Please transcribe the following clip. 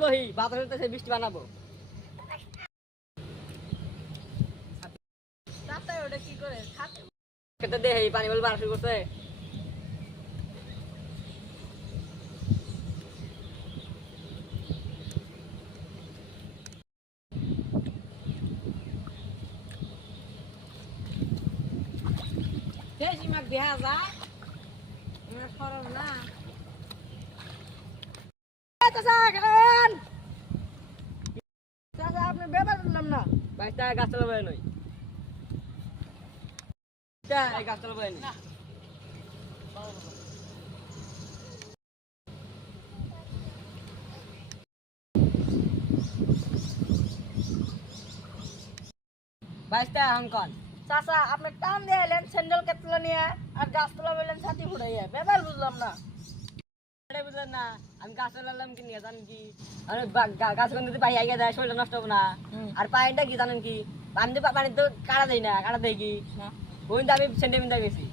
কই বাতাস হইতেছে বৃষ্টি বানাবো। তাতে ওটা কি করে খাতে খেতে দে এই পানি বল বাড়া শুরু করছে। বেশি মাছ দেয়া যায় আমরা সরব না চাচা খান চাচা আপনি ব্যাপার বললাম না 22 টাকা গাছ চালাবো নই। এই গাছ চালাবো নই। বাইশটা এখন কন চাচা আপনি টান দিয়ে এলেন স্যান্ডেল কেটলা নিয়ে আর গাছ তোলা বললেন ছাতি ফুটাইয়া ব্যাপার বুঝলাম না এটা বুঝলেন না আমি গাছ চালালাম কি নিয়ে জানেন কি আমি গাছ কোন দিতে পাই আইগা যায় শরীরটা নষ্ট হবে না। আর পানিটা কি জানেন কি পানি তো কাটা দেয় না কাটা দেয় কি ওই আমি সেন্টিমিটার গেছি